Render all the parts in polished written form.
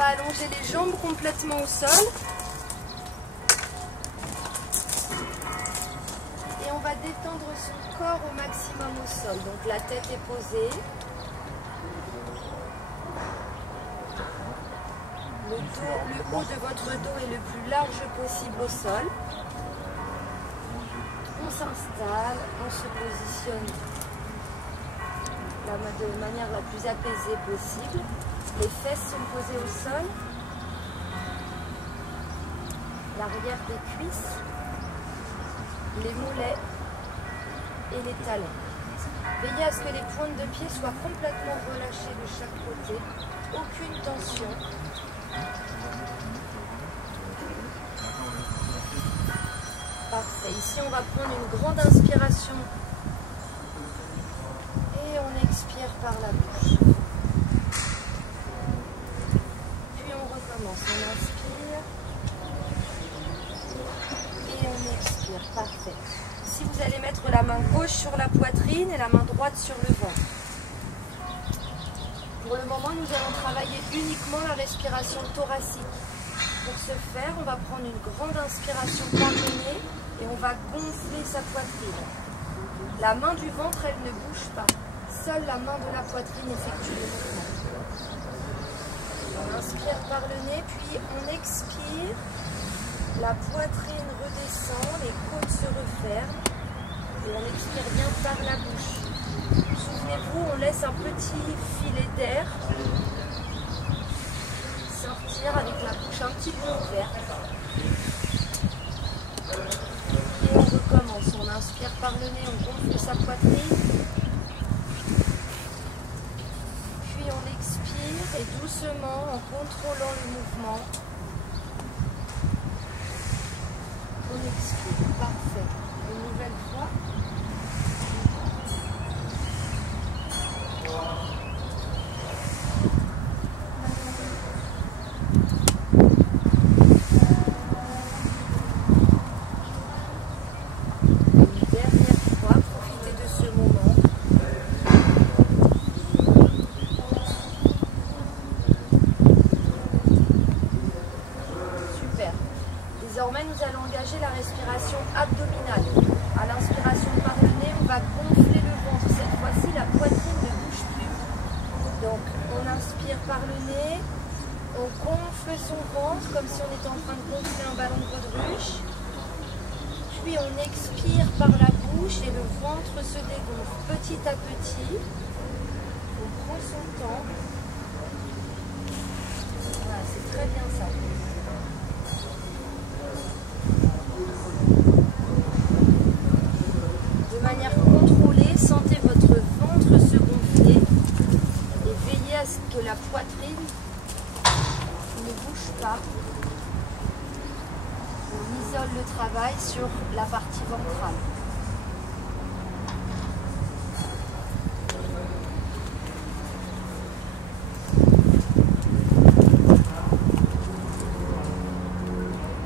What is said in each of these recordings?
va allonger les jambes complètement au sol. Et on va détendre son corps au maximum au sol. Donc la tête est posée. Le haut de votre dos est le plus large possible au sol. On s'installe, on se positionne de manière la plus apaisée possible. Les fesses sont posées au sol. L'arrière des cuisses, les mollets et les talons. Veillez à ce que les pointes de pied soient complètement relâchées de chaque côté. Aucune tension. Parfait. Ici, on va prendre une grande inspiration et on expire par la bouche. Puis on recommence. On inspire et on expire. Parfait. Ici, vous allez mettre la main gauche sur la poitrine et la main droite sur le ventre. Pour le moment, nous allons travailler uniquement la respiration thoracique. Pour ce faire, on va prendre une grande inspiration par le nez et on va gonfler sa poitrine. La main du ventre, elle ne bouge pas. Seule la main de la poitrine effectue le mouvement. On inspire par le nez, puis on expire. La poitrine redescend, les côtes se referment et on expire bien par la bouche. Souvenez-vous, on laisse un petit filet d'air sortir avec la bouche un petit peu ouverte. Et on recommence. On inspire par le nez, on gonfle sa poitrine. Puis on expire et doucement, en contrôlant le mouvement, on expire. Parfait. Une nouvelle fois. Désormais, nous allons engager la respiration abdominale. À l'inspiration par le nez, on va gonfler le ventre. Cette fois-ci, la poitrine ne bouge plus. Donc, on inspire par le nez, on gonfle son ventre comme si on était en train de gonfler un ballon de baudruche. Puis, on expire par la bouche et le ventre se dégonfle petit à petit. On prend son temps. Voilà, c'est très bien ça. De manière contrôlée, sentez votre ventre se gonfler et veillez à ce que la poitrine ne bouge pas. On isole le travail sur la partie ventrale.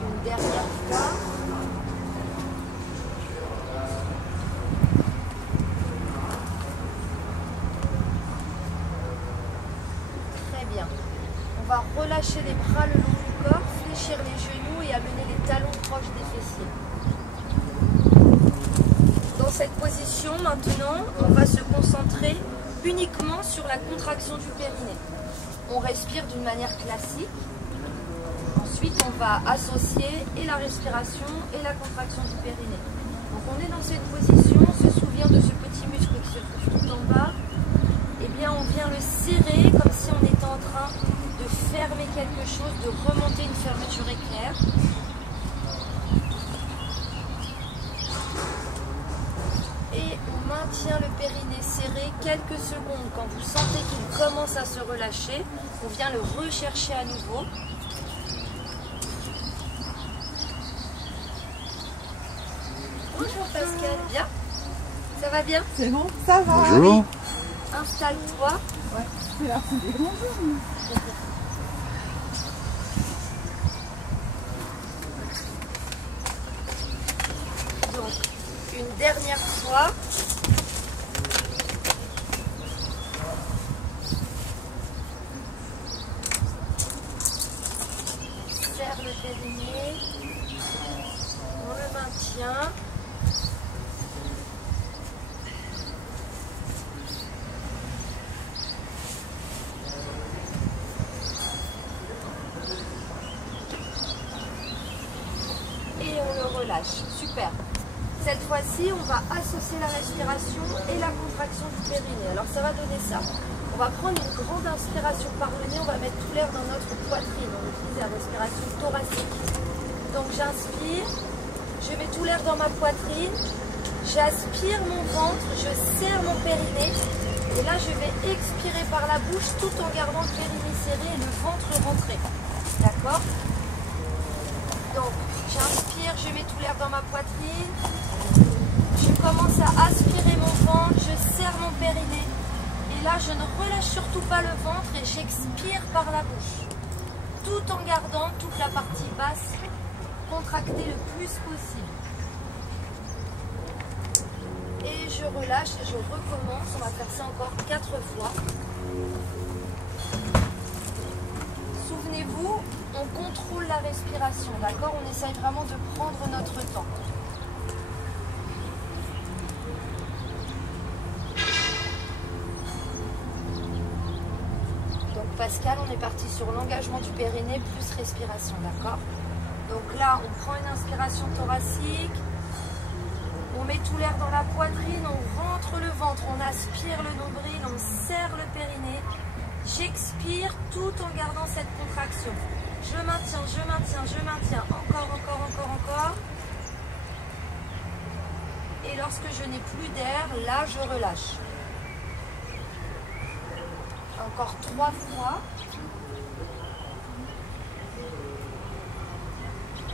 Une dernière fois. On va relâcher les bras le long du corps, fléchir les genoux et amener les talons proches des fessiers. Dans cette position, maintenant, on va se concentrer uniquement sur la contraction du périnée. On respire d'une manière classique. Ensuite, on va associer et la respiration et la contraction du périnée. Donc on est dans cette position, on se souvient de ce petit muscle qui se trouve tout en bas. Eh bien, on vient le serrer comme si on était en train de fermer quelque chose, de remonter une fermeture éclair. Et on maintient le périnée serré quelques secondes. Quand vous sentez qu'il commence à se relâcher, on vient le rechercher à nouveau. Bonjour Pascal, bien? Ça va bien? C'est bon, ça va. Bonjour. Oui. Installe-toi. Ouais, c'est la foulée. Bonjour. Donc, une dernière fois. périnée. On le maintient. Et on le relâche. Super. Cette fois-ci, on va associer la respiration et la contraction du périnée. Alors ça va donner ça. On va prendre une grande inspiration par le nez, on va mettre tout l'air dans notre poitrine. On utilise la respiration thoracique. Donc j'inspire, je mets tout l'air dans ma poitrine, j'aspire mon ventre, je serre mon périnée. Et là, je vais expirer par la bouche tout en gardant le périnée serré et le ventre rentré. D'accord? Donc, j'inspire, je mets tout l'air dans ma poitrine. Je commence à aspirer mon ventre, je serre mon périnée. Et là, je ne relâche surtout pas le ventre et j'expire par la bouche. Tout en gardant toute la partie basse contractée le plus possible. Et je relâche et je recommence. On va faire ça encore 4 fois. Souvenez-vous, on contrôle la respiration, d'accord? On essaye vraiment de prendre notre temps. Donc Pascal, on est parti sur l'engagement du périnée plus respiration, d'accord? Donc là, on prend une inspiration thoracique, on met tout l'air dans la poitrine, on rentre le ventre, on aspire le nombril, on serre le périnée. J'expire tout en gardant cette contraction. Je maintiens, je maintiens, je maintiens. Encore, encore, encore, encore. Et lorsque je n'ai plus d'air, là, je relâche. Encore 3 fois.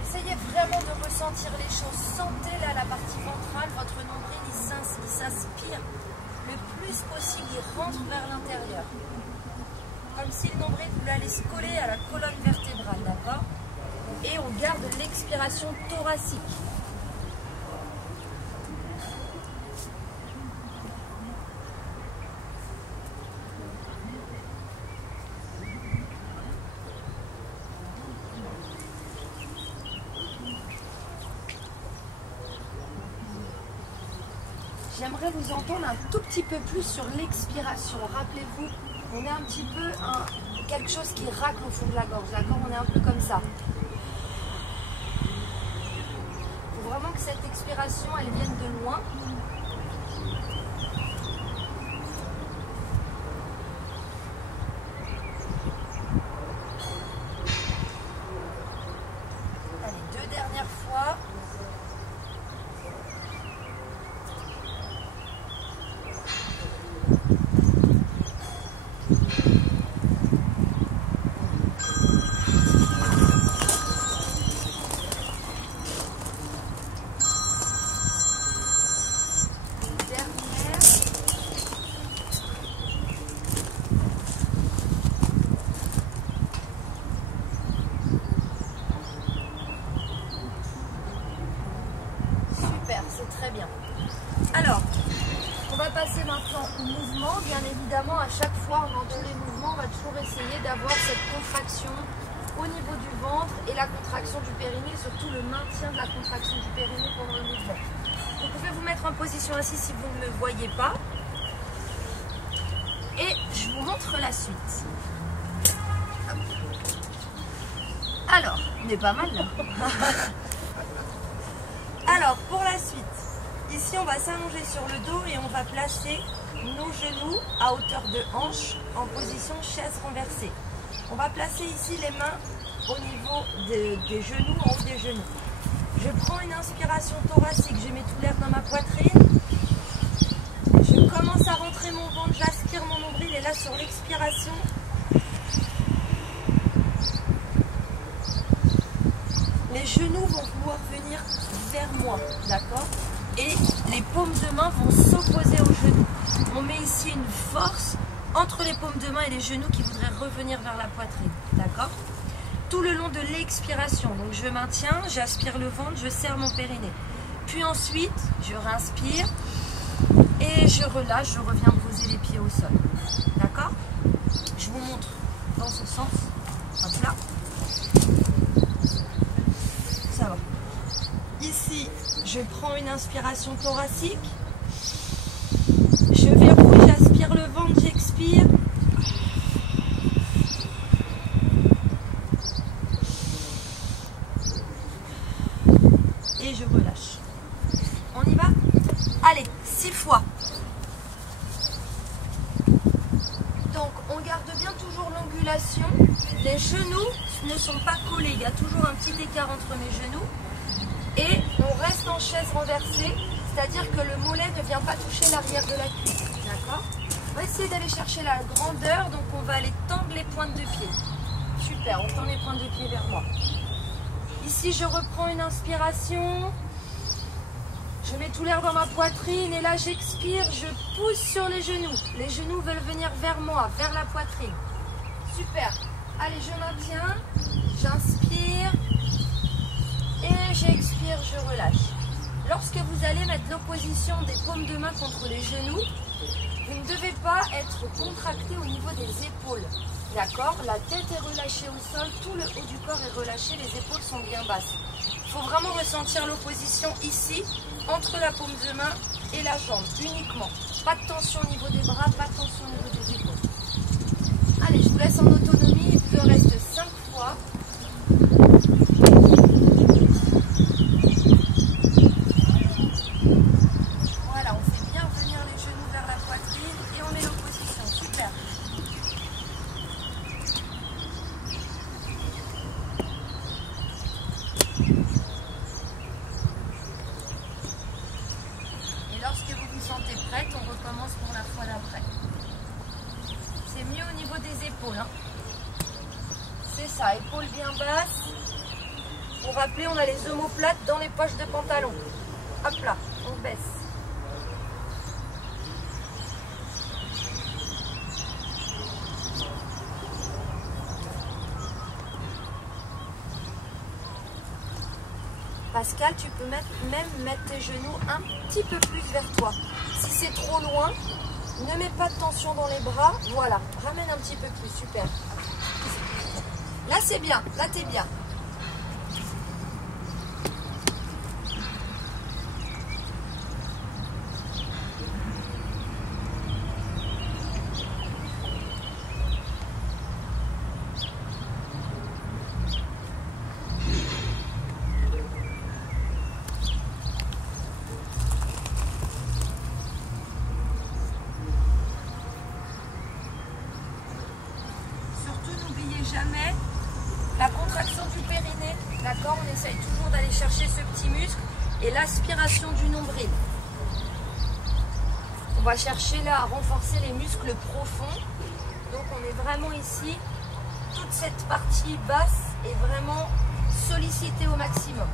Essayez vraiment de ressentir les choses. Sentez là la partie ventrale, votre nombril, il s'inspire le plus possible, il rentre vers l'intérieur. Comme si le nombril voulait aller se coller à la colonne vertébrale, d'accord? Et on garde l'expiration thoracique. J'aimerais vous entendre un tout petit peu plus sur l'expiration. Rappelez-vous, on est un petit peu quelque chose qui racle au fond de la gorge, d'accord? On est un peu comme ça. Il faut vraiment que cette expiration, elle vienne de loin. Allez, 2 dernières fois. Très bien. Alors, on va passer maintenant au mouvement. Bien évidemment, à chaque fois, dans tous les mouvements, on va toujours essayer d'avoir cette contraction au niveau du ventre et la contraction du périnée, surtout le maintien de la contraction du périnée pendant le mouvement. Vous pouvez vous mettre en position assise si vous ne me voyez pas. Et je vous montre la suite. Alors, on est pas mal là. Alors, pour la suite, ici on va s'allonger sur le dos et on va placer nos genoux à hauteur de hanche en position chaise renversée. On va placer ici les mains au niveau des genoux, en haut des genoux. Je prends une inspiration thoracique, je mets tout l'air dans ma poitrine. Je commence à rentrer mon ventre, j'aspire mon nombril et là sur l'expiration, les genoux vont pouvoir venir vers moi, d'accord? Et les paumes de main vont s'opposer aux genoux. On met ici une force entre les paumes de main et les genoux qui voudraient revenir vers la poitrine, d'accord? Tout le long de l'expiration, donc je maintiens, j'aspire le ventre, je serre mon périnée. Puis ensuite, je réinspire et je relâche, je reviens poser les pieds au sol, d'accord? Je vous montre dans ce sens, hop là. Je prends une inspiration thoracique. Je verrouille, j'aspire le ventre, j'expire. Et je relâche. On y va? Allez, 6 fois. Donc, on garde bien toujours l'angulation. Les genoux ne sont pas collés. Il y a toujours un petit écart entre mes genoux. Et on reste en chaise renversée. C'est-à-dire que le mollet ne vient pas toucher l'arrière de la cuisse. D'accord? On va essayer d'aller chercher la grandeur. Donc, on va aller tendre les pointes de pied. Super, on tend les pointes de pied vers moi. Ici, je reprends une inspiration. Je mets tout l'air dans ma poitrine et là j'expire, je pousse sur les genoux. Les genoux veulent venir vers moi, vers la poitrine. Super. Allez, je maintiens, j'inspire et j'expire, je relâche. Lorsque vous allez mettre l'opposition des paumes de main contre les genoux, vous ne devez pas être contracté au niveau des épaules. D'accord? La tête est relâchée au sol, tout le haut du corps est relâché, les épaules sont bien basses. Il faut vraiment ressentir l'opposition ici, entre la paume de main et la jambe, uniquement. Pas de tension au niveau des bras, pas de tension au niveau des épaules. Allez, je vous laisse en autonomie, il me reste 5 fois. Voilà, on fait bien venir les genoux vers la poitrine et on met l'opposition, super. Lorsque vous vous sentez prête, on recommence pour la fois d'après. C'est mieux au niveau des épaules. Hein. C'est ça, épaules bien basses. Pour rappeler, on a les omoplates dans les poches de pantalon. Hop là, on baisse. Pascal, tu peux même mettre tes genoux un petit peu plus vers toi. Si c'est trop loin, ne mets pas de tension dans les bras. Voilà, ramène un petit peu plus, super. Là, c'est bien, là, t'es bien. Jamais la contraction du périnée, d'accord? On essaye toujours d'aller chercher ce petit muscle et l'aspiration du nombril. On va chercher là à renforcer les muscles profonds. Donc on est vraiment ici, toute cette partie basse est vraiment sollicitée au maximum.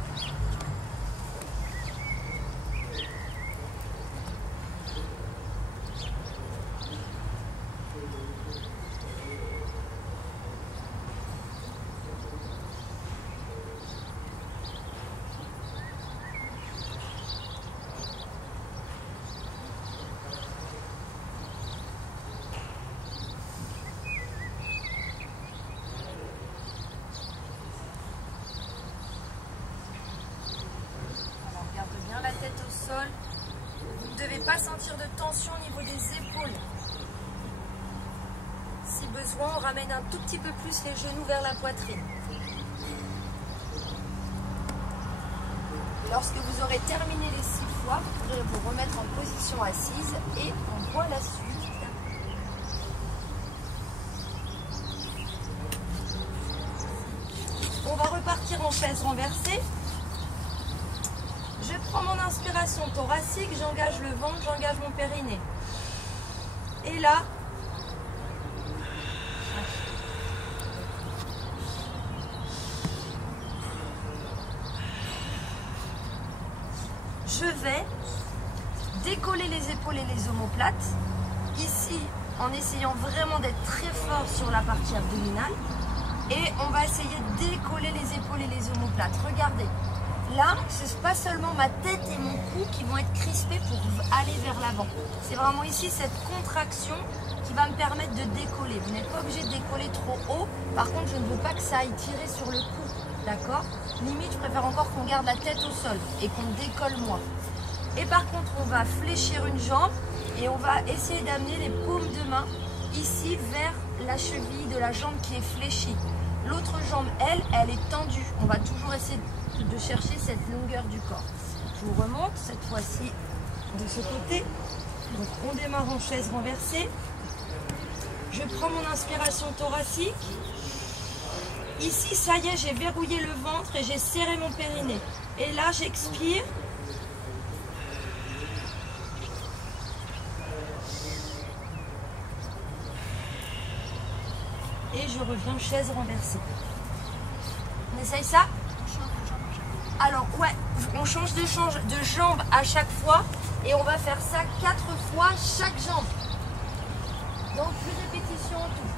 Au sol. Vous ne devez pas sentir de tension au niveau des épaules. Si besoin, on ramène un tout petit peu plus les genoux vers la poitrine. Lorsque vous aurez terminé les 6 fois, vous pourrez vous remettre en position assise et on voit la suite. On va repartir en chaise renversée. Je prends mon inspiration thoracique, j'engage le ventre, j'engage mon périnée. Et là, je vais décoller les épaules et les omoplates. Ici, en essayant vraiment d'être très fort sur la partie abdominale. Et on va essayer de décoller les épaules et les omoplates. Regardez. Là, ce n'est pas seulement ma tête et mon cou qui vont être crispés pour aller vers l'avant. C'est vraiment ici cette contraction qui va me permettre de décoller. Vous n'êtes pas obligé de décoller trop haut. Par contre, je ne veux pas que ça aille tirer sur le cou. D'accord? Limite, je préfère encore qu'on garde la tête au sol et qu'on décolle moins. Et par contre, on va fléchir une jambe et on va essayer d'amener les paumes de main ici vers la cheville de la jambe qui est fléchie. L'autre jambe, elle est tendue. On va toujours essayer de chercher cette longueur du corps. Je vous remonte, cette fois-ci de ce côté. Donc on démarre en chaise renversée. Je prends mon inspiration thoracique. Ici, ça y est, j'ai verrouillé le ventre et j'ai serré mon périnée. Et là, j'expire. Et je reviens chaise renversée. On essaye ça? Alors, ouais, on change de jambe à chaque fois. Et on va faire ça 4 fois chaque jambe. Donc, 8 répétitions en tout.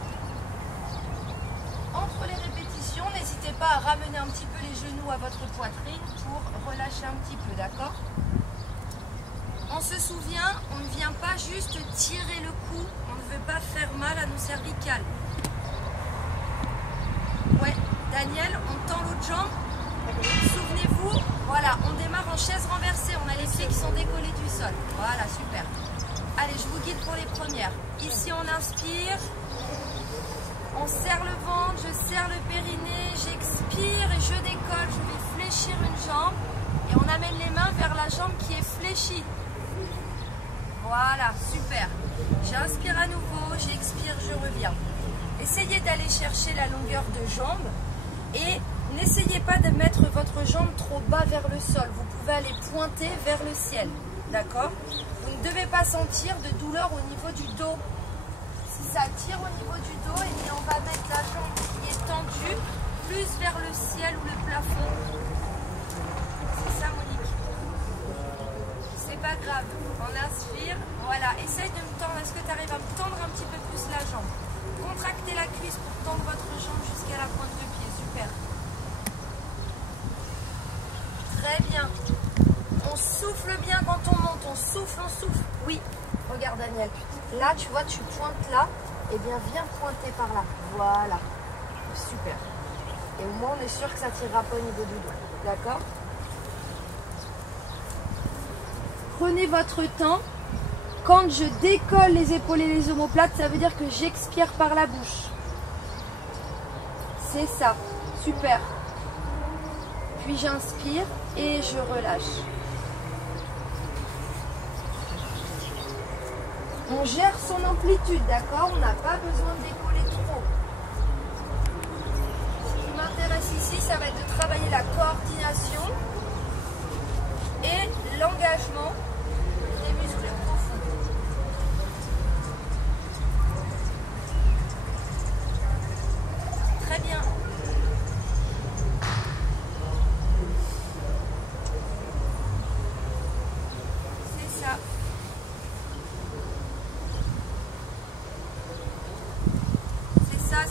Entre les répétitions, n'hésitez pas à ramener un petit peu les genoux à votre poitrine pour relâcher un petit peu, d'accord? On se souvient, on ne vient pas juste tirer le cou, on ne veut pas faire mal à nos cervicales. Ouais, Daniel, on tend l'autre jambe. Souvenez-vous, voilà, on démarre en chaise renversée, on a les pieds qui sont décollés du sol. Voilà, super. Allez, je vous guide pour les premières. Ici, on inspire. On serre le ventre, je serre le périnée, j'expire et je décolle. Je vais fléchir une jambe et on amène les mains vers la jambe qui est fléchie. Voilà, super. J'inspire à nouveau, j'expire, je reviens. Essayez d'aller chercher la longueur de jambe et n'essayez pas de mettre votre jambe trop bas vers le sol. Vous pouvez aller pointer vers le ciel, d'accord? Vous ne devez pas sentir de douleur au niveau du dos. Si ça tire au niveau du dos, et bien on va mettre la jambe qui est tendue plus vers le ciel ou le plafond. C'est ça, Monique. C'est pas grave. On inspire. Voilà. Essaye de me tendre. Est-ce que tu arrives à me tendre un petit peu plus la jambe? Contractez la cuisse pour tendre votre jambe jusqu'à la pointe de pied. Super. Très bien. On souffle bien quand on monte. On souffle, on souffle. Oui. Regarde, Daniel. Là, tu vois, tu pointes là. Eh bien, viens pointer par là. Voilà. Super. Et au moins, on est sûr que ça ne tirera pas au niveau du dos. D'accord? Prenez votre temps. Quand je décolle les épaules et les omoplates, ça veut dire que j'expire par la bouche. C'est ça. Super. Puis j'inspire et je relâche. On gère son amplitude, d'accord? On n'a pas besoin de décoller trop. Ce qui m'intéresse ici, ça va être de travailler la coordination et l'engagement des muscles profonds. Très bien. C'est ça.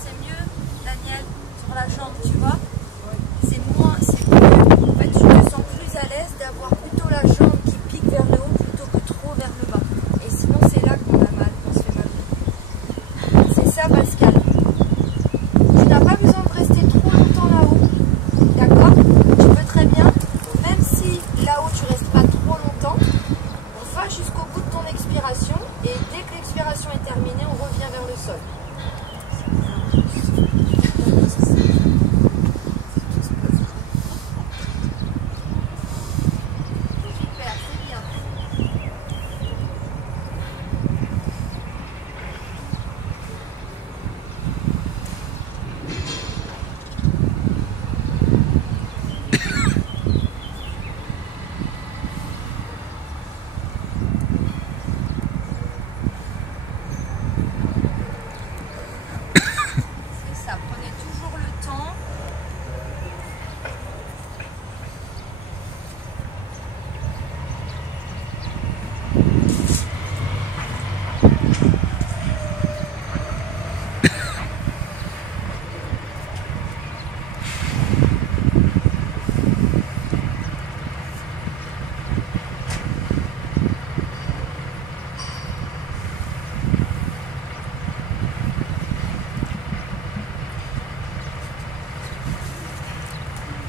C'est mieux, Daniel, sur la jambe, tu vois. C'est moins, c'est mieux. En fait, tu te sens plus à l'aise d'avoir plutôt la jambe qui pique vers le haut plutôt que trop vers le bas. Et sinon, c'est là qu'on a mal, qu'on se fait mal. C'est ça, Pascal. Tu n'as pas besoin de rester trop longtemps là-haut. D'accord? Tu peux très bien, même si là-haut tu restes pas trop longtemps, on va jusqu'au bout de ton expiration. Et dès que l'expiration est terminée, on revient vers le sol.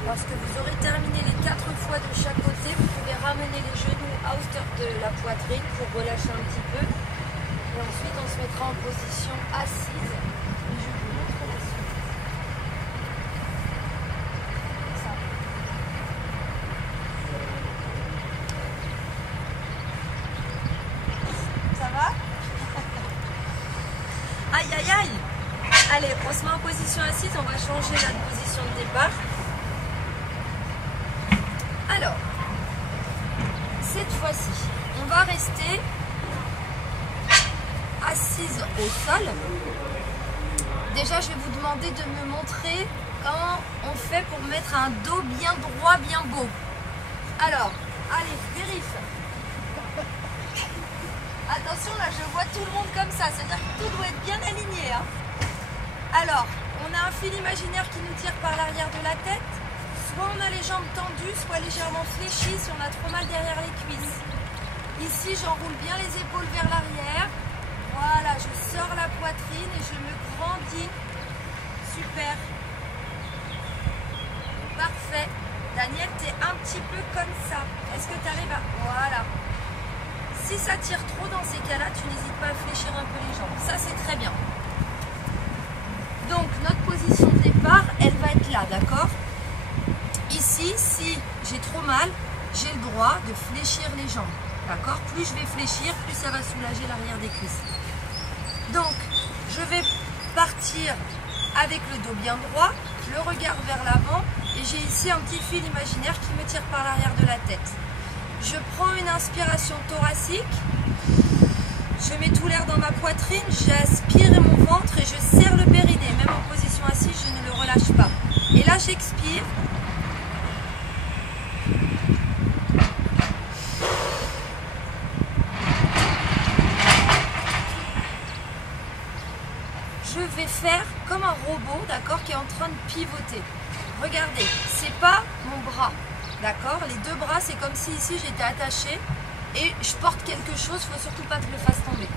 Lorsque vous aurez terminé les 4 fois de chaque côté, vous pouvez ramener les genoux à hauteur de la poitrine pour relâcher un petit peu. Et ensuite, on se mettra en position assise. Et je vous montre la suite. Ça. Ça va? Aïe, aïe, aïe! Allez, on se met en position assise, on va changer la position de départ. Alors, cette fois-ci, on va rester assise au sol. Déjà, je vais vous demander de me montrer comment on fait pour mettre un dos bien droit, bien beau. Alors, allez, vérifie. Attention, là, je vois tout le monde comme ça, c'est-à-dire que tout doit être bien aligné. Hein. Alors, on a un fil imaginaire qui nous tire par l'arrière de la tête. Soit on a les jambes tendues, soit légèrement fléchies si on a trop mal derrière les cuisses. Ici, j'enroule bien les épaules vers l'arrière. Voilà, je sors la poitrine et je me grandis. Super. Parfait. Daniel, tu es un petit peu comme ça. Est-ce que tu arrives à... Voilà. Si ça tire trop dans ces cas-là, tu n'hésites pas à fléchir un peu les jambes. Ça, c'est très bien. Donc, notre position de départ, elle va être là, d'accord? Ici, si j'ai trop mal, j'ai le droit de fléchir les jambes, d'accord? Plus je vais fléchir, plus ça va soulager l'arrière des cuisses. Donc, je vais partir avec le dos bien droit, le regard vers l'avant, et j'ai ici un petit fil imaginaire qui me tire par l'arrière de la tête. Je prends une inspiration thoracique, je mets tout l'air dans ma poitrine, j'aspire mon ventre et je serre le périnée. Même en position assise, je ne le relâche pas. Et là, j'expire. Je vais faire comme un robot, d'accord, qui est en train de pivoter. Regardez, c'est pas mon bras, d'accord? Les deux bras, c'est comme si ici j'étais attachée et je porte quelque chose, il ne faut surtout pas que je le fasse tomber.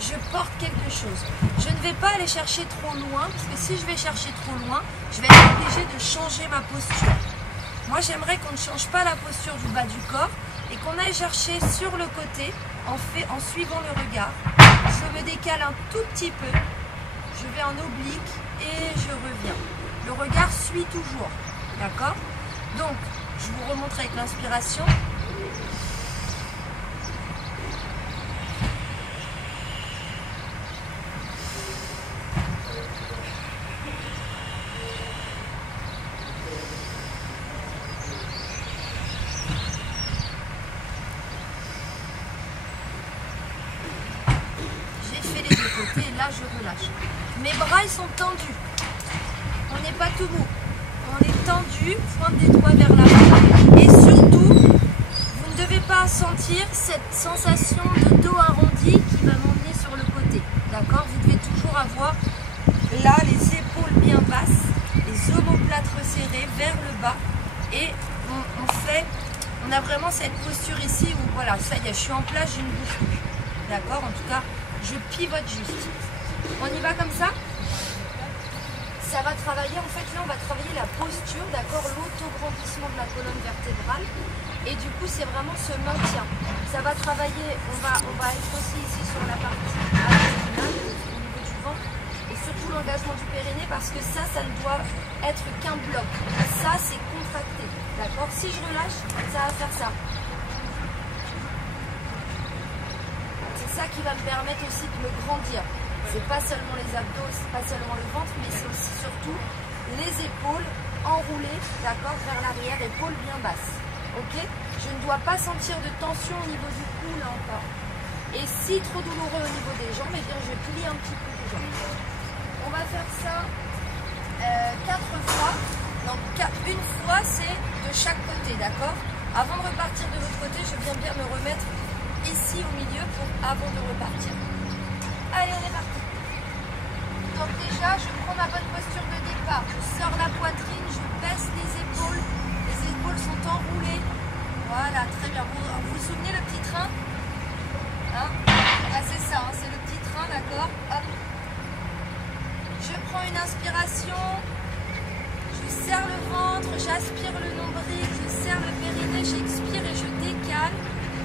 Je porte quelque chose. Je ne vais pas aller chercher trop loin, parce que si je vais chercher trop loin, je vais être obligée de changer ma posture. Moi, j'aimerais qu'on ne change pas la posture du bas du corps et qu'on aille chercher sur le côté en suivant le regard. Je me décale un tout petit peu, je vais en oblique et je reviens. Le regard suit toujours, d'accord? Donc, je vous remontre avec l'inspiration. Et là je relâche. Mes bras ils sont tendus. On n'est pas tout mou. On est tendu, pointe des doigts vers l'avant. Et surtout, vous ne devez pas sentir cette sensation de dos arrondi qui va m'emmener sur le côté. D'accord? Vous devez toujours avoir là les épaules bien basses, les omoplates resserrés vers le bas. Et on a vraiment cette posture ici où voilà, ça y est, je suis en place, je ne bouge plus. D'accord? En tout cas, je pivote juste. On y va comme ça? Ça va travailler, en fait là on va travailler la posture, d'accord, l'autograndissement de la colonne vertébrale. Et du coup c'est vraiment ce maintien. Ça va travailler, on va être aussi ici sur la partie abdominale, au niveau du ventre. Et surtout l'engagement du périnée parce que ça ne doit être qu'un bloc. Ça c'est contracté, d'accord? Si je relâche, ça va faire ça. C'est ça qui va me permettre aussi de me grandir. C'est pas seulement les abdos, c'est pas seulement le ventre, mais c'est aussi surtout les épaules enroulées, d'accord, vers l'arrière, épaules bien basses. Ok? Je ne dois pas sentir de tension au niveau du cou là encore. Et si trop douloureux au niveau des jambes, eh bien je plie un petit peu les jambes. On va faire ça 4 fois. Donc une fois c'est de chaque côté, d'accord? Avant de repartir de l'autre côté, je viens bien me remettre ici au milieu avant de repartir. Allez, on est parti. Donc déjà, je prends ma bonne posture de départ. Je sors la poitrine, je baisse les épaules. Les épaules sont enroulées. Voilà, très bien. Vous vous souvenez le petit train, hein? Ah, c'est ça, hein, c'est le petit train, d'accord? Hop. Je prends une inspiration. Je Je serre le ventre, j'aspire le nombril, je serre le périnée, j'expire et je décale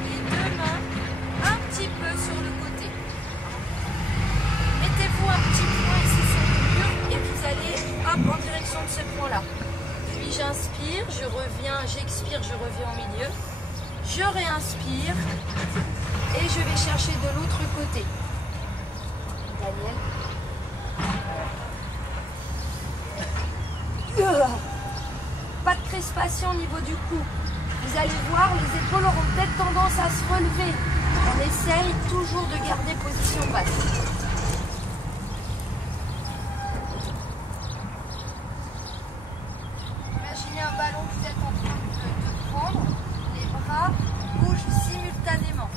les deux mains un petit peu sur le côté. Mettez-vous un petit point ici sur le mur et vous allez hop, en direction de ce point-là. Puis j'inspire, je reviens, j'expire, je reviens au milieu. Je réinspire et je vais chercher de l'autre côté. Daniel. Pas de crispation au niveau du cou. Vous allez voir, les épaules auront peut-être tendance à se relever. On essaye toujours de garder position basse. Imaginez un ballon que vous êtes en train de prendre. Les bras bougent simultanément.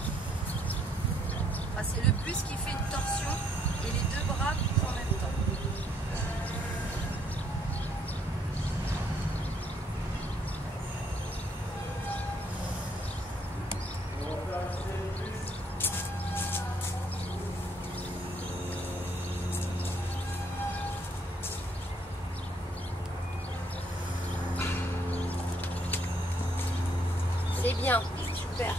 Enfin, c'est le plus qui fait une torsion et les deux bras bougent en même temps. C'est bien, super.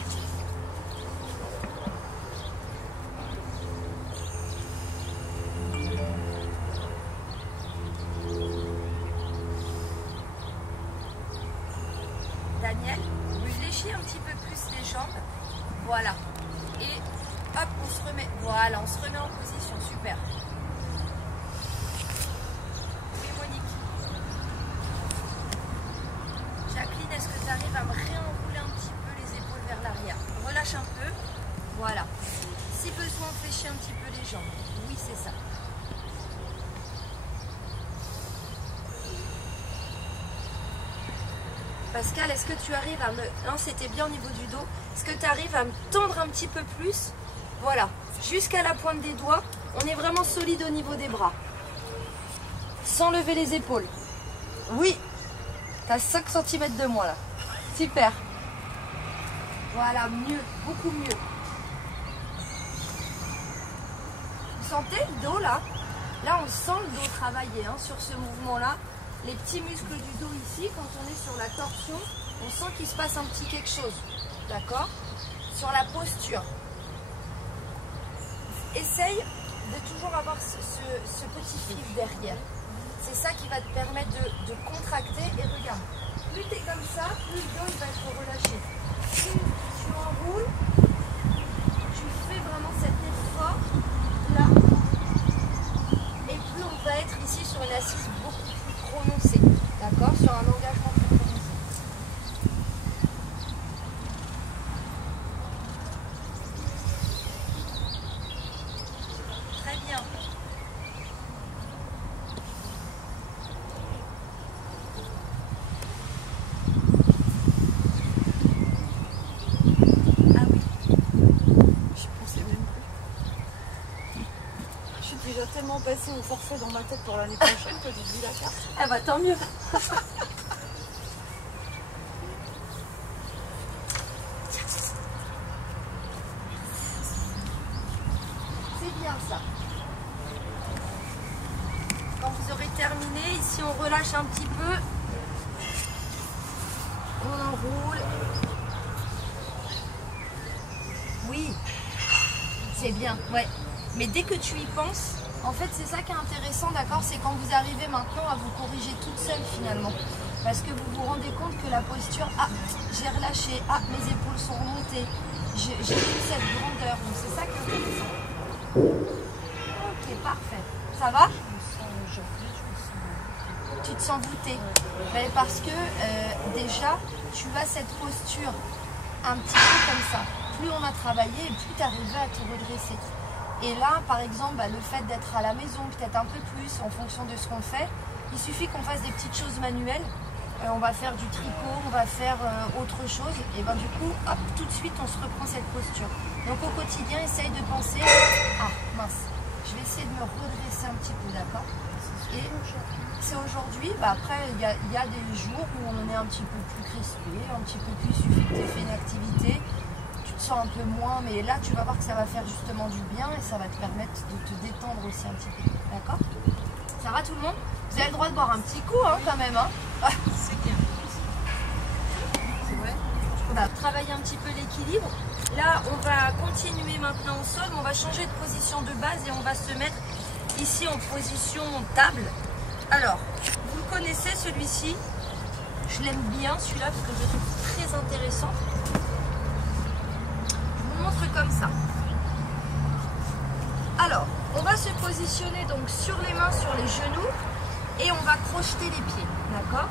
Daniel, vous léchez un petit peu plus les jambes. Voilà. Et hop, on se remet. Voilà, on se remet en position. Super. Oui, Monique. Jacqueline, est-ce que tu arrives à me réenrouler un petit peu les épaules vers l'arrière? Relâche un peu. Voilà. Si besoin, fléchis un petit peu les jambes. Oui, c'est ça. Pascal, est-ce que tu arrives à me... Non, c'était bien au niveau du dos. Est-ce que tu arrives à me tendre un petit peu plus? Voilà. Jusqu'à la pointe des doigts. On est vraiment solide au niveau des bras. Sans lever les épaules. Oui. Tu as 5 cm de moins là. Super. Voilà, mieux. Beaucoup mieux. Vous sentez le dos là? Là, on sent le dos travailler hein, sur ce mouvement-là. Les petits muscles du dos ici, quand on est sur la torsion, on sent qu'il se passe un petit quelque chose. D'accord? Sur la posture. Essaye de toujours avoir ce petit fil derrière. C'est ça qui va te permettre de contracter. Et regarde, plus tu es comme ça, plus le dos il va être relâché. Plus tu enroules, tu fais vraiment cet effort là. Et plus on va être ici sur une assise beaucoup plus prononcée. D'accord? Sur un engagement plus prononcé. Très bien. Ah oui. Je pensais même plus. Je suis déjà tellement passée au forfait dans ma tête pour l'année prochaine que j'ai vu la carte. Ah bah tant mieux. C'est bien ça. Quand vous aurez terminé, ici on relâche un petit peu. On enroule. Oui, c'est bien, ouais. Mais dès que tu y penses, en fait c'est ça qui est intéressant, d'accord? C'est quand vous arrivez maintenant à vous corriger toute seule finalement. Parce que vous vous rendez compte que la posture, ah, j'ai relâché, ah, mes épaules sont remontées, j'ai plus cette grandeur. Donc c'est ça qui est intéressant. Ok, parfait. Ça va? Tu te sens voûté. Ben, parce que déjà, tu as cette posture un petit peu comme ça. Plus on a travaillé, plus tu arrives à te redresser. Et là, par exemple, bah, le fait d'être à la maison, peut-être un peu plus en fonction de ce qu'on fait, il suffit qu'on fasse des petites choses manuelles. On va faire du tricot, on va faire autre chose. Et ben du coup, hop, tout de suite, on se reprend cette posture. Donc au quotidien, essaye de penser, ah mince, je vais essayer de me redresser un petit peu, d'accord? Et c'est aujourd'hui, bah, après, il y a des jours où on est un petit peu plus crispé, un petit peu plus, il suffit que tu aies fait une activité, tu te sens un peu moins, mais là, tu vas voir que ça va faire justement du bien et ça va te permettre de te détendre aussi un petit peu, d'accord? Ça va tout le monde? Vous avez le droit de boire un petit coup hein, quand même. Hein. C'est bien. C'est vrai. On va travailler un petit peu l'équilibre. Là, on va continuer maintenant au sol, mais on va changer de position de base et on va se mettre ici en position table. Alors, vous le connaissez celui-ci. Je l'aime bien celui-là parce que je le trouve très intéressant. Je vous le montre comme ça. Alors, on va se positionner donc sur les mains, sur les genoux et on va crocheter les pieds, d'accord?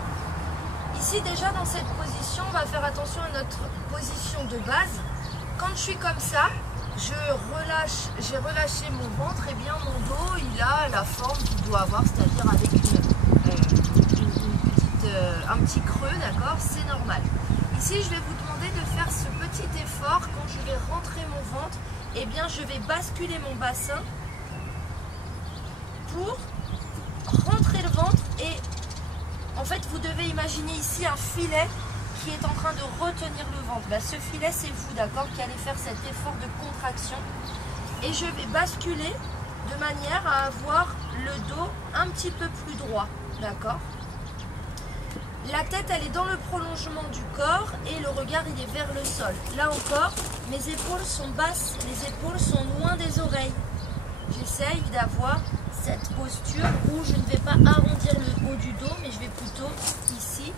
Ici déjà dans cette position, on va faire attention à notre position de base. Quand je suis comme ça, j'ai relâché mon ventre et bien mon dos, il a la forme qu'il doit avoir, c'est-à-dire avec un petit creux, d'accord? C'est normal. Ici, je vais vous demander de faire ce petit effort. Quand je vais rentrer mon ventre, eh bien, je vais basculer mon bassin pour rentrer le ventre et en fait, vous devez imaginer ici un filet qui est en train de retenir le ventre. Bah, ce filet, c'est vous, d'accord, qui allez faire cet effort de contraction. Et je vais basculer de manière à avoir le dos un petit peu plus droit, d'accord? La tête, elle est dans le prolongement du corps et le regard, il est vers le sol. Là encore, mes épaules sont basses, les épaules sont loin des oreilles. J'essaye d'avoir cette posture où je ne vais pas arrondir le haut du dos, mais je vais plutôt ici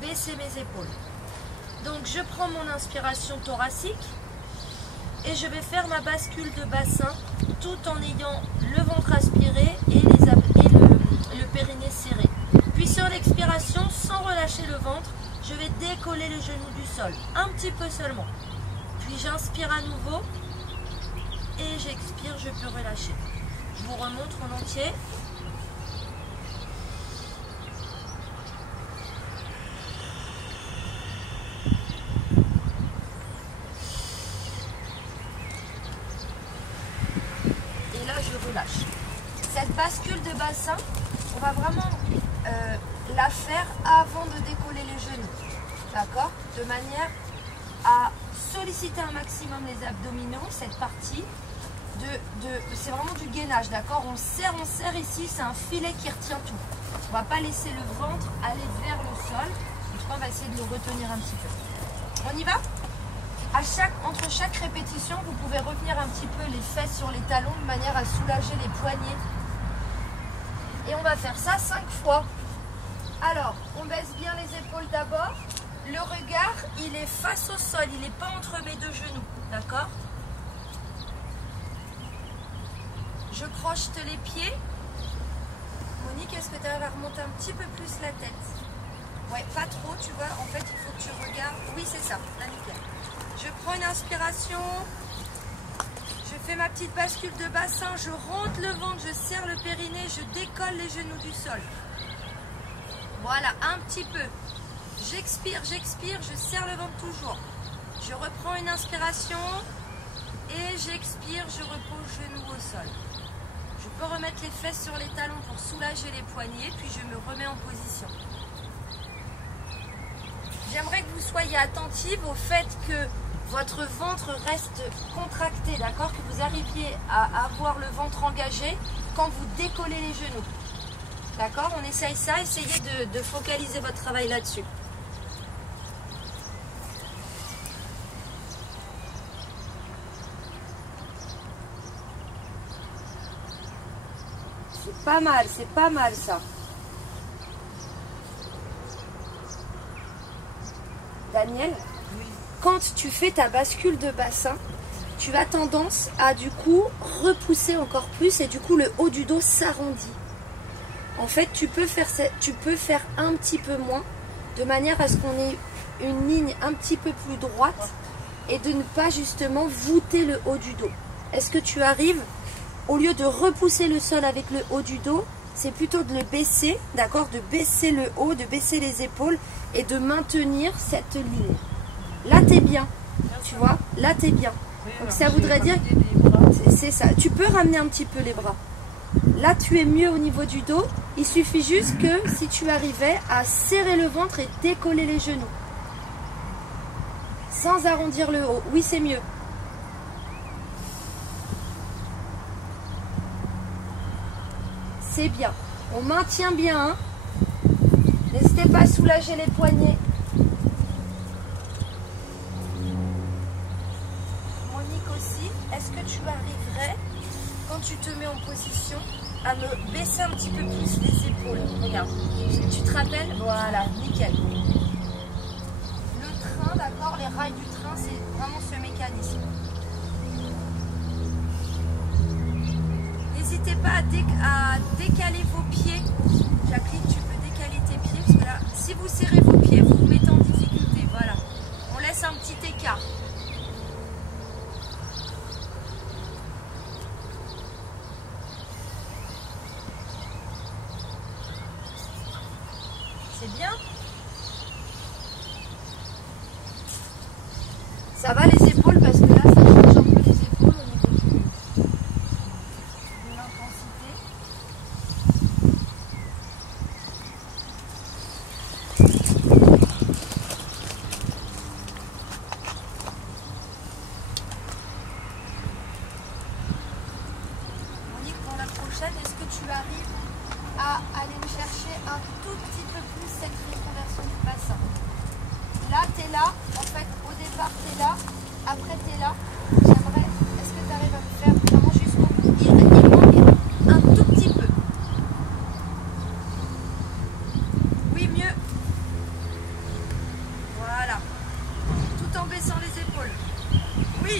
baisser mes épaules. Donc je prends mon inspiration thoracique et je vais faire ma bascule de bassin tout en ayant le ventre aspiré et le périnée serré. Puis sur l'expiration, sans relâcher le ventre, je vais décoller le genou du sol, un petit peu seulement. Puis j'inspire à nouveau et j'expire, je peux relâcher. Je vous remontre en entier. Et là, je relâche. Cette bascule de bassin, on va vraiment la faire avant de décoller les genoux. D'accord? De manière à solliciter un maximum les abdominaux, cette partie. C'est vraiment du gainage, d'accord? On serre ici, c'est un filet qui retient tout. On ne va pas laisser le ventre aller vers le sol. En tout cas, on va essayer de le retenir un petit peu. On y va? Entre chaque répétition, vous pouvez revenir un petit peu les fesses sur les talons de manière à soulager les poignets. Et on va faire ça 5 fois. Alors, on baisse bien les épaules d'abord. Le regard, il est face au sol, il n'est pas entre mes deux genoux, d'accord? Je crochete les pieds. Monique, est-ce que tu arrives à remonter un petit peu plus la tête? Ouais, pas trop, tu vois. En fait, il faut que tu regardes. Oui, c'est ça. Là, nickel. Je prends une inspiration. Je fais ma petite bascule de bassin. Je rentre le ventre, je serre le périnée, je décolle les genoux du sol. Voilà, un petit peu. J'expire, je serre le ventre toujours. Je reprends une inspiration. Et j'expire, je repose genou au sol. Je peux remettre les fesses sur les talons pour soulager les poignets, puis je me remets en position. J'aimerais que vous soyez attentive au fait que votre ventre reste contracté, d'accord? Que vous arriviez à avoir le ventre engagé quand vous décollez les genoux. D'accord? On essaye ça, essayez de focaliser votre travail là-dessus. C'est pas mal ça. Daniel, oui. Quand tu fais ta bascule de bassin, tu as tendance à du coup repousser encore plus et du coup le haut du dos s'arrondit. En fait, tu peux faire un petit peu moins de manière à ce qu'on ait une ligne un petit peu plus droite et de ne pas justement voûter le haut du dos. Est-ce que tu arrives? Au lieu de repousser le sol avec le haut du dos, c'est plutôt de le baisser, d'accord? De baisser le haut, de baisser les épaules et de maintenir cette ligne. Là, t'es bien, tu vois? Là, t'es bien. Donc ça voudrait dire... C'est ça. Tu peux ramener un petit peu les bras. Là, tu es mieux au niveau du dos. Il suffit juste que si tu arrivais à serrer le ventre et décoller les genoux. Sans arrondir le haut. Oui, c'est mieux. C'est bien. On maintient bien. Hein. N'hésitez pas à soulager les poignets. Monique aussi, est-ce que tu arriverais, quand tu te mets en position, à me baisser un petit peu plus les épaules? Regarde, tu te rappelles? Voilà, nickel. Le train, d'accord, les rails du train, c'est vraiment ce mécanisme. N'hésitez pas à décaler vos pieds. Jacqueline, tu peux décaler tes pieds parce que là, si vous serrez vos pieds, vous vous mettez en difficulté. Voilà, on laisse un petit écart. C'est bien. Ça va les épaules parce que là, ça change un peu les épaules au niveau de l'intensité. Monique, pour la prochaine, est-ce que tu arrives à aller me chercher un tout petit peu plus cette reconversion du bassin? Là, tu es là. En fait, au départ, tu es là. Après, tu es là. J'aimerais, est-ce que tu arrives à me faire vraiment jusqu'au bout? Il manque un tout petit peu. Oui, mieux. Voilà. Tout en baissant les épaules. Oui.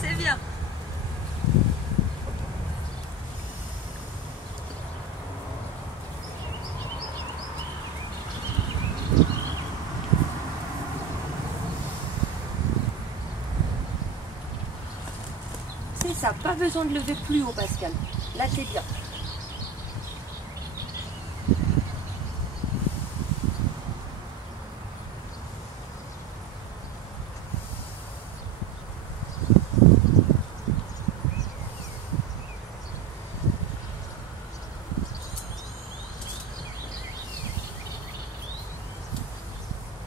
C'est bien. Ça, pas besoin de lever plus haut, Pascal. Là, t'es bien.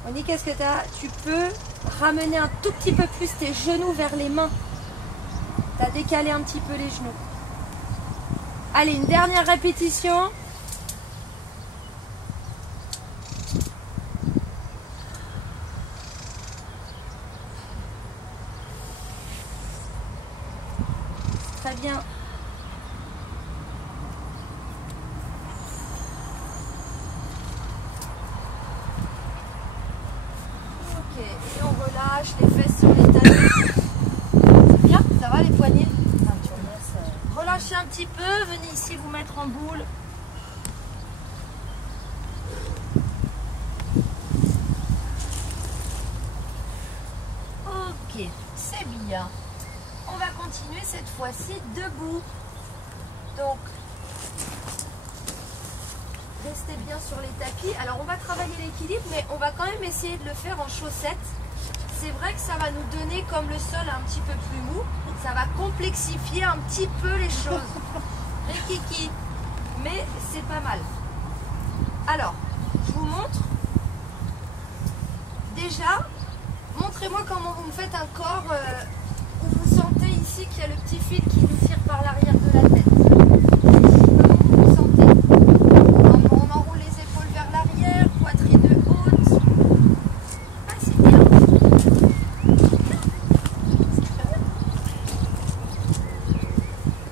Monique, qu'est-ce que tu peux ramener un tout petit peu plus tes genoux vers les mains? Tu as décalé un petit peu les genoux. Allez, une dernière répétition. Très bien. Ok, et on relâche les fesses sur les talons. Bien, ça va les poignets? Relâchez un petit peu, venez ici vous mettre en boule. Ok, c'est bien. On va continuer cette fois-ci debout. Donc, restez bien sur les tapis. Alors, on va travailler l'équilibre, mais on va quand même essayer de le faire en chaussettes. C'est vrai que ça va nous donner, comme le sol est un petit peu plus mou, ça va complexifier un petit peu les choses. Rikiki. Mais c'est pas mal. Alors, je vous montre. Déjà, montrez-moi comment vous me faites un corps où vous sentez ici qu'il y a le petit fil qui nous tire par l'arrière de la tête. Comment vous vous sentez? On enroule les épaules vers l'arrière, poitrine haute. Ah, c'est bien.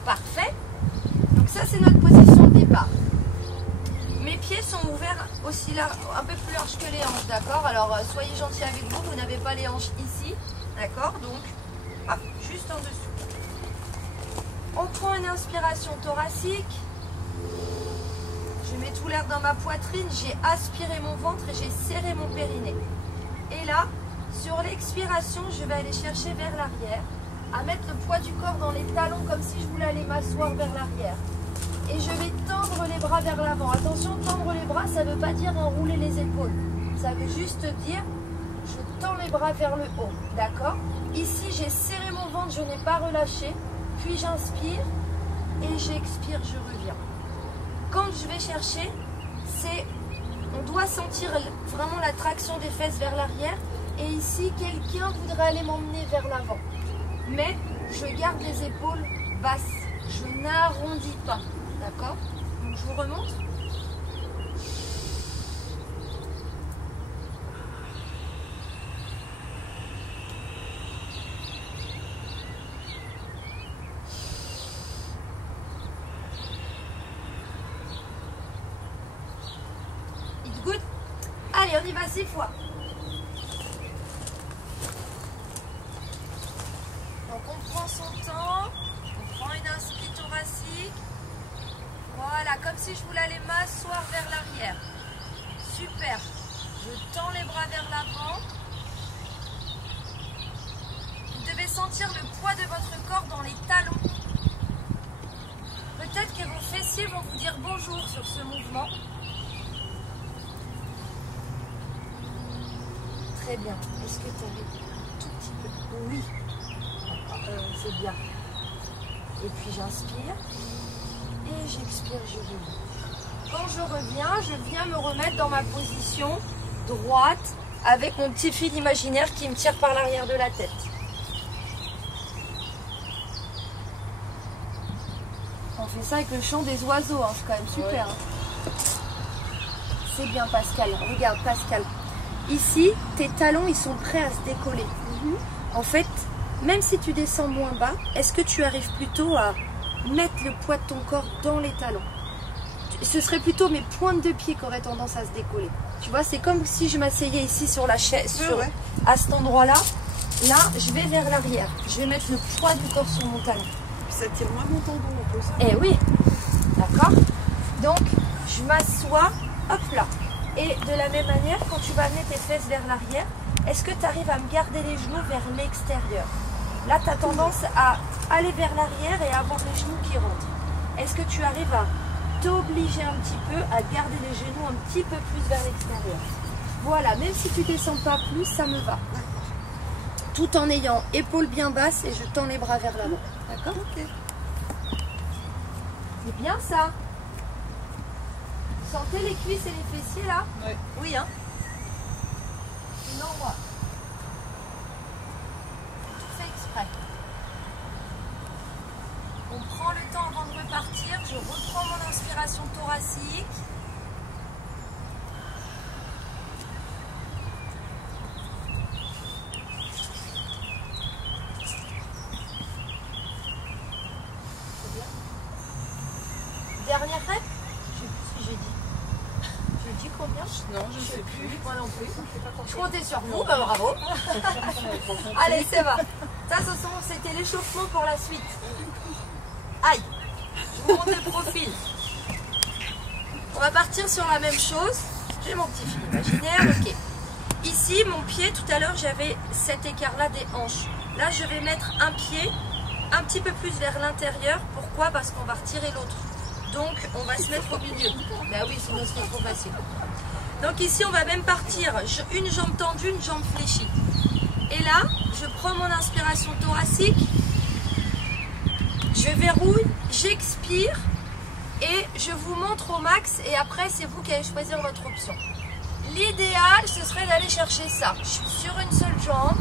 Parfait. Donc ça, c'est notre position de départ. Mes pieds sont ouverts aussi là, un peu plus large que les hanches, d'accord? Alors soyez gentils avec vous, vous n'avez pas les hanches ici, d'accord? Donc, hop, juste en dessous. On prend une inspiration thoracique. Je mets tout l'air dans ma poitrine, j'ai aspiré mon ventre et j'ai serré mon périnée. Et là, sur l'expiration, je vais aller chercher vers l'arrière, à mettre le poids du corps dans les talons comme si je voulais aller m'asseoir vers l'arrière. Et je vais tendre les bras vers l'avant. Attention, tendre les bras, ça ne veut pas dire enrouler les épaules. Ça veut juste dire, je tends les bras vers le haut. D'accord? Ici, j'ai serré mon ventre, je n'ai pas relâché. Puis j'inspire et j'expire, je reviens. Quand je vais chercher, on doit sentir vraiment la traction des fesses vers l'arrière. Et ici, quelqu'un voudrait aller m'emmener vers l'avant. Mais je garde les épaules basses. Je n'arrondis pas. D'accord? Donc je vous remonte. It's good. Allez, on y va 6 fois. Donc on prend son temps, on prend une inspire thoracique. Voilà, comme si je voulais les m'asseoir vers l'arrière. Super. Je tends les bras vers l'avant. Vous devez sentir le poids de votre corps dans les talons. Peut-être que vos fessiers vont vous dire bonjour sur ce mouvement. Très bien. Est-ce que tu avais un tout petit peu? Oui. C'est bien. Et puis j'inspire. Et j'expire, je reviens. Quand je reviens, je viens me remettre dans ma position droite avec mon petit fil imaginaire qui me tire par l'arrière de la tête. On fait ça avec le chant des oiseaux, hein, c'est quand même super. Ouais. Hein. C'est bien Pascal, regarde Pascal. Ici, tes talons, ils sont prêts à se décoller. En fait, même si tu descends moins bas, est-ce que tu arrives plutôt à mettre le poids de ton corps dans les talons? Ce serait plutôt mes pointes de pied qui auraient tendance à se décoller. Tu vois, c'est comme si je m'asseyais ici sur la chaise, à cet endroit-là. Là, je vais vers l'arrière. Je vais mettre le poids du corps sur mon talon. Ça tire moins mon tendon un peu ça. Eh oui, d'accord. Donc, je m'assois, hop là. Et de la même manière, quand tu vas amener tes fesses vers l'arrière, est-ce que tu arrives à me garder les genoux vers l'extérieur? Là, tu as tendance à aller vers l'arrière et à avoir les genoux qui rentrent. Est-ce que tu arrives à t'obliger un petit peu à garder les genoux un petit peu plus vers l'extérieur? Voilà, même si tu descends pas plus, ça me va. Tout en ayant épaules bien basses et je tends les bras vers l'avant. D'accord? Ok. C'est bien ça. Sentez les cuisses et les fessiers là? Oui. Oui, hein? Non, moi. Tout fait exprès. On prend le temps avant de repartir. Je reprends mon inspiration thoracique. C'est bien. Dernière rep? Je sais plus ce que j'ai dit. J'ai dit combien? Non, je ne sais plus. Moi non plus. Je comptais sur vous, bah bravo. Allez, c'est va. Ça, c'était l'échauffement pour la suite. Aïe. Je vous montre le profil. On va partir sur la même chose. J'ai mon petit fil imaginaire, ok. Ici, mon pied, tout à l'heure, j'avais cet écart-là des hanches. Là, je vais mettre un pied un petit peu plus vers l'intérieur. Pourquoi? Parce qu'on va retirer l'autre. Donc, on va se mettre au milieu. Ben oui, sinon c'est trop facile. Donc ici, on va même partir. Une jambe tendue, une jambe fléchie. Et là, je prends mon inspiration thoracique. Je verrouille, j'expire. Et je vous montre au max. Et après, c'est vous qui allez choisir votre option. L'idéal, ce serait d'aller chercher ça. Je suis sur une seule jambe.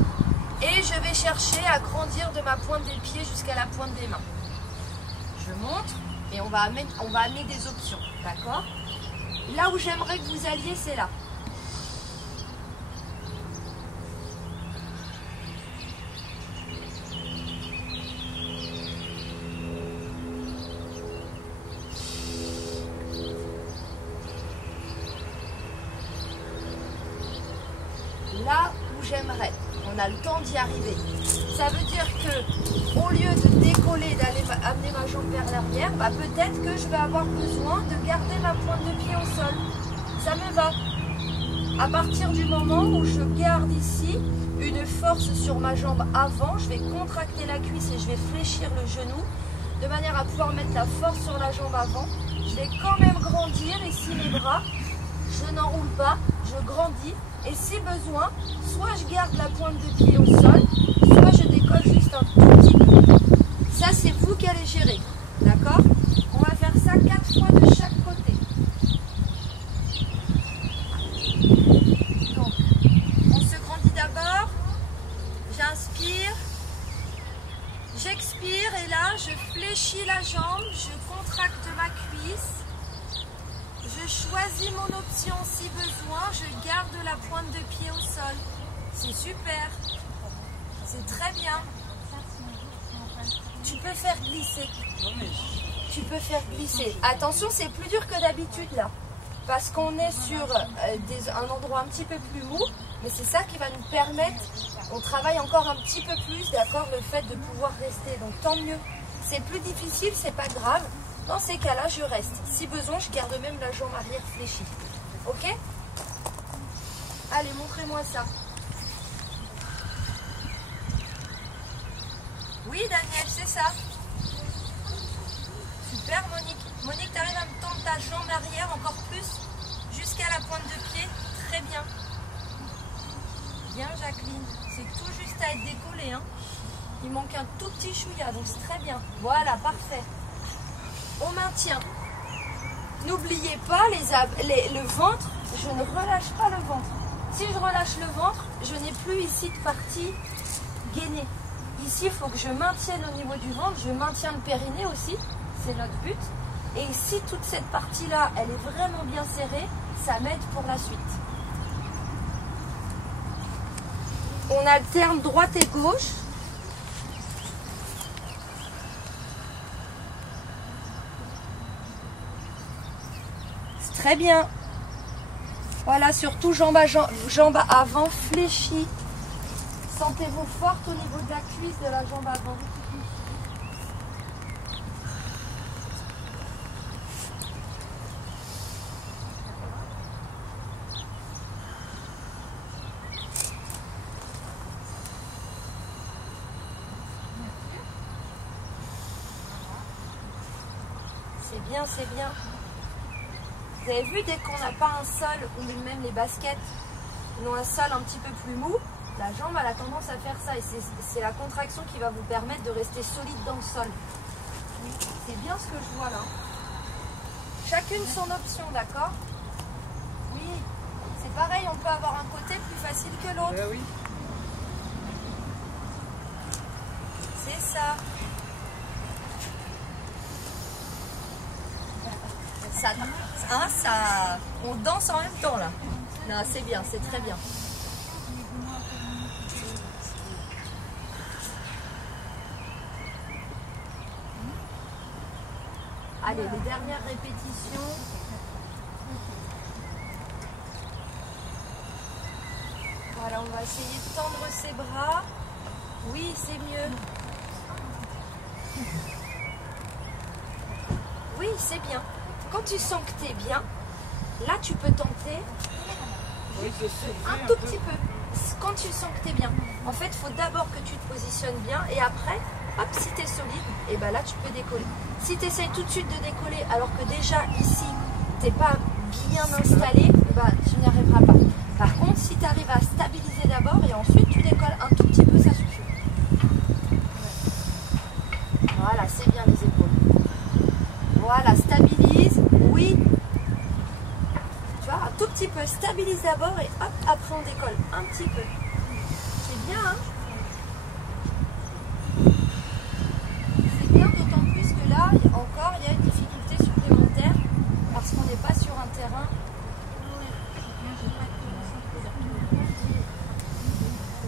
Et je vais chercher à grandir de ma pointe des pieds jusqu'à la pointe des mains. Je monte. Et on va amener des options, d'accord? Là où j'aimerais que vous alliez, c'est là. Là où j'aimerais. On a le temps d'y arriver. Ça veut dire que au lieu de décoller, d'aller amener ma jambe vers l'arrière, bah peut-être que je vais avoir besoin de garder ma pointe de pied au sol. Ça me va. À partir du moment où je garde ici une force sur ma jambe avant, je vais contracter la cuisse et je vais fléchir le genou de manière à pouvoir mettre la force sur la jambe avant. Je vais quand même grandir ici les bras. Je n'enroule pas, je grandis. Et si besoin, soit je garde la pointe de pied au sol, soit je décolle juste un tout petit peu. Ça, c'est vous qui allez gérer. D'accord? On va faire ça 4 fois de chaque côté. Donc, on se grandit d'abord. J'inspire. J'expire et là, je fléchis la jambe. jambe, je contracte ma cuisse, je choisis mon option si besoin, je garde la pointe de pied au sol. C'est super, c'est très bien. Tu peux faire glisser. Tu peux faire glisser. Attention, c'est plus dur que d'habitude là, parce qu'on est sur un endroit un petit peu plus mou, mais c'est ça qui va nous permettre, on travaille encore un petit peu plus, d'accord, le fait de pouvoir rester, donc tant mieux. C'est plus difficile, c'est pas grave. Dans ces cas-là, je reste. Si besoin, je garde même la jambe arrière fléchie. Ok? Allez, montrez-moi ça. Oui, Daniel, c'est ça. Super, Monique. Monique, tu arrives à me tendre ta jambe arrière encore plus jusqu'à la pointe de pied. Très bien. Bien, Jacqueline. C'est tout juste à être décollé, hein. Il manque un tout petit chouïa, donc c'est très bien. Voilà, parfait. On maintient. N'oubliez pas le ventre. Je ne relâche pas le ventre. Si je relâche le ventre, je n'ai plus ici de partie gainée. Ici, il faut que je maintienne au niveau du ventre. Je maintiens le périnée aussi. C'est notre but. Et si toute cette partie-là, elle est vraiment bien serrée, ça m'aide pour la suite. On alterne droite et gauche. C'est très bien. Voilà, surtout jambe avant fléchie. Sentez-vous forte au niveau de la cuisse de la jambe avant. C'est bien, c'est bien. Vous avez vu, dès qu'on n'a pas un sol, ou même les baskets, ils ont un sol un petit peu plus mou, la jambe elle a tendance à faire ça. Et c'est la contraction qui va vous permettre de rester solide dans le sol. C'est bien ce que je vois là. Chacune son option, d'accord? Oui, c'est pareil, on peut avoir un côté plus facile que l'autre. Oui. C'est ça. On danse en même temps là. Non, c'est bien, c'est très bien. Allez, les dernières répétitions. Voilà, on va essayer de tendre ses bras. Oui, c'est mieux. Oui, c'est bien. Quand tu sens que tu es bien, là tu peux tenter un tout petit peu. Quand tu sens que tu es bien. En fait, il faut d'abord que tu te positionnes bien et après, hop, si tu es solide, et ben là tu peux décoller. Si tu essayes tout de suite de décoller alors que déjà ici, tu n'es pas bien installé, ben, tu n'y arriveras pas. Par contre, si tu arrives à stabiliser d'abord et ensuite tu décolles un tout petit peu, ça suffit. Voilà, c'est bien les épaules. Voilà, stabilise, oui. Tu vois, un tout petit peu, stabilise d'abord et hop, après on décolle un petit peu. C'est bien, hein? C'est bien, d'autant plus que là, encore, il y a une difficulté supplémentaire parce qu'on n'est pas sur un terrain.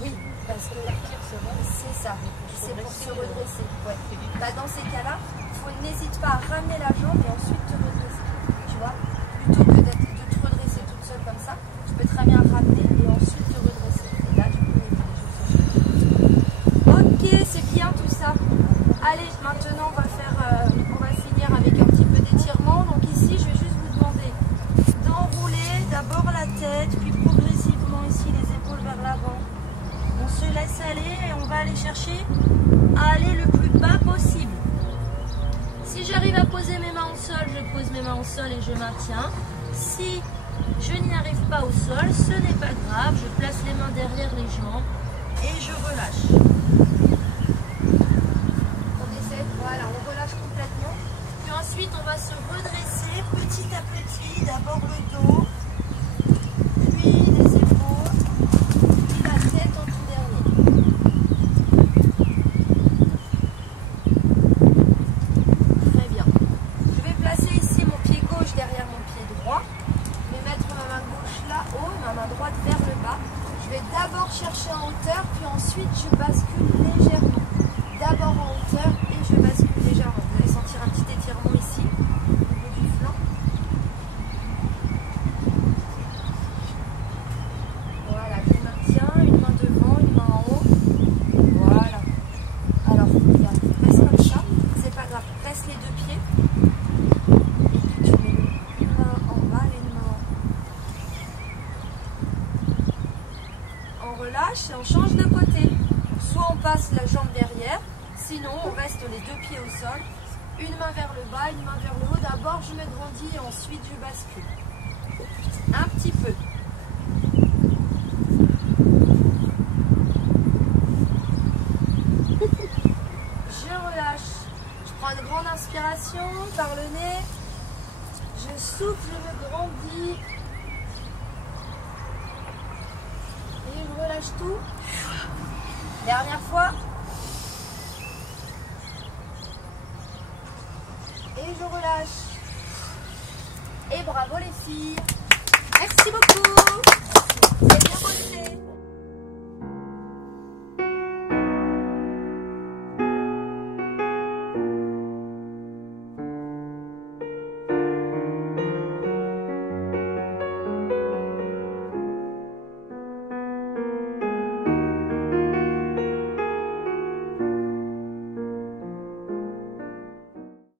Oui, parce que c'est ça, c'est pour se redresser. Ouais. Bah, dans ces cas-là, n'hésite pas à ramener la jambe et ensuite te redresser. Tu vois, plutôt que de te redresser toute seule comme ça, tu peux très bien ramener et ensuite te redresser. Et là, du coup, les choses. Ok, c'est bien tout ça. Allez, maintenant, on va finir avec un petit peu d'étirement. Donc ici, je vais juste vous demander d'enrouler d'abord la tête, puis progressivement ici les épaules vers l'avant. On se laisse aller et on va aller chercher à aller le plus bas possible. Si j'arrive à poser mes mains au sol, je pose mes mains au sol et je maintiens. Si je n'y arrive pas au sol, ce n'est pas grave. Je place les mains derrière les jambes et je relâche. On essaie, voilà, on relâche complètement. Puis ensuite, on va se redresser petit à petit. D'abord le dos, puis les épaules, puis la tête en tout dernier. Très bien. ensuite, je bascule légèrement. D'abord en hauteur et je bascule légèrement. Vous allez sentir un petit étirement ici, au niveau du flanc. Voilà, je maintiens, une main devant, une main en haut. Voilà. Alors, reste comme ça, c'est pas grave. Reste les deux pieds. Et puis tu mets une main en bas et une main en haut. On relâche et on change de côté. Soit on passe la jambe derrière, sinon on reste les deux pieds au sol. Une main vers le bas, une main vers le haut. D'abord je m'agrandis et ensuite je bascule. Un petit peu. Je relâche. Je prends une grande inspiration par le nez. Je souffle, je me grandis. Et je relâche tout. Dernière fois. Et je relâche. Et bravo les filles. Merci beaucoup. C'est bien bossé.